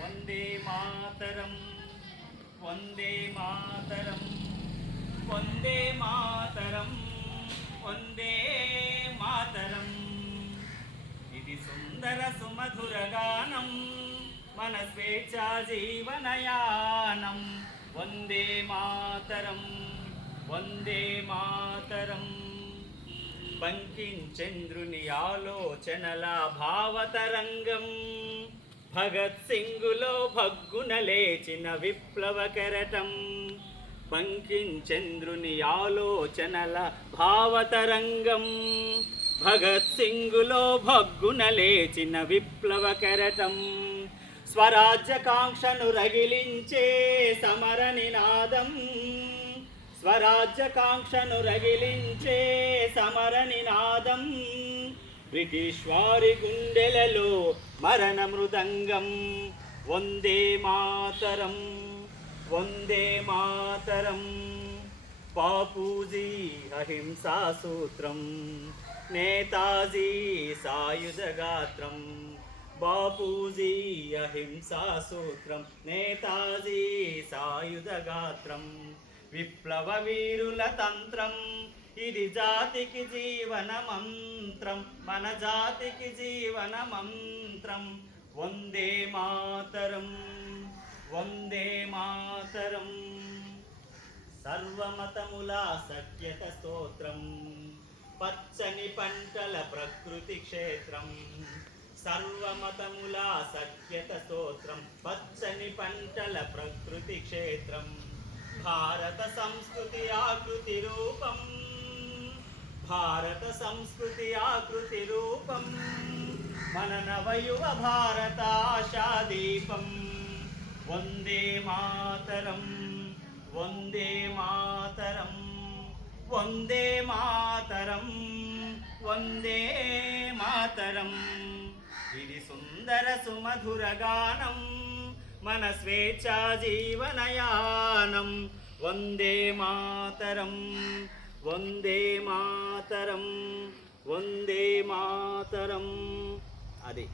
వందే మాతరం వందే మాతరం వందే మాతరం వందే మాతరం. ఇది సుందర సుమధుర గానం మన స్వేచ్ఛా జీవనయానం. వందే మాతరం వందే మాతరం. బంకించంద్రుని ఆలోచనల భావతరంగం, భగత్ సింగులో భగ్గున లేచిన విప్లవ కెరటం. బంకించంద్రుని ఆలోచనల భావతరంగం, భగత్ సింగులో భగ్గున లేచిన విప్లవ కెరటం. స్వరాజ్యకాంక్షను రగిలించే సమర నినాదం, స్వరాజ్యకాంక్షను రగిలించే సమర నినాదం. బ్రిటిష్ వారి గుండెలలో మరణ మృదంగం. వందే మాతరం వందే మాతరం. బాపూజీ అహింసా సూత్రం, నేతాజీ సాయుధ గాత్రం. బాపూజీ అహింసా సూత్రం, నేతాజీ సాయుధ గాత్రం. విప్లవ వీరుల తంత్రం, ఇది జాతికి జీవన మంత్రం, మన జాతికి జీవన మంత్రం. వందే మాతరం వందే మాతరం. సర్వమతముల సఖ్యత స్తోత్రం, పచ్చని పంటల ప్రకృతి క్షేత్రం. సర్వమతముల సఖ్యత స్తోత్రం, పచ్చని పంటల ప్రకృతి క్షేత్రం. భారత సంస్కృతి ఆకృతి రూపం, భారత సంస్కృతి ఆకృతి రూపం. మన నవయువ భారత ఆశాదీపం. వందే మాతరం వందే మాతరం వందే మాతరం వందే మాతరం. ఇది సుందర సుమధుర గానం మన స్వేచ్ఛా జీవనయానం. వందే మాతరం వందే మాతరం వందే మాతరం. అది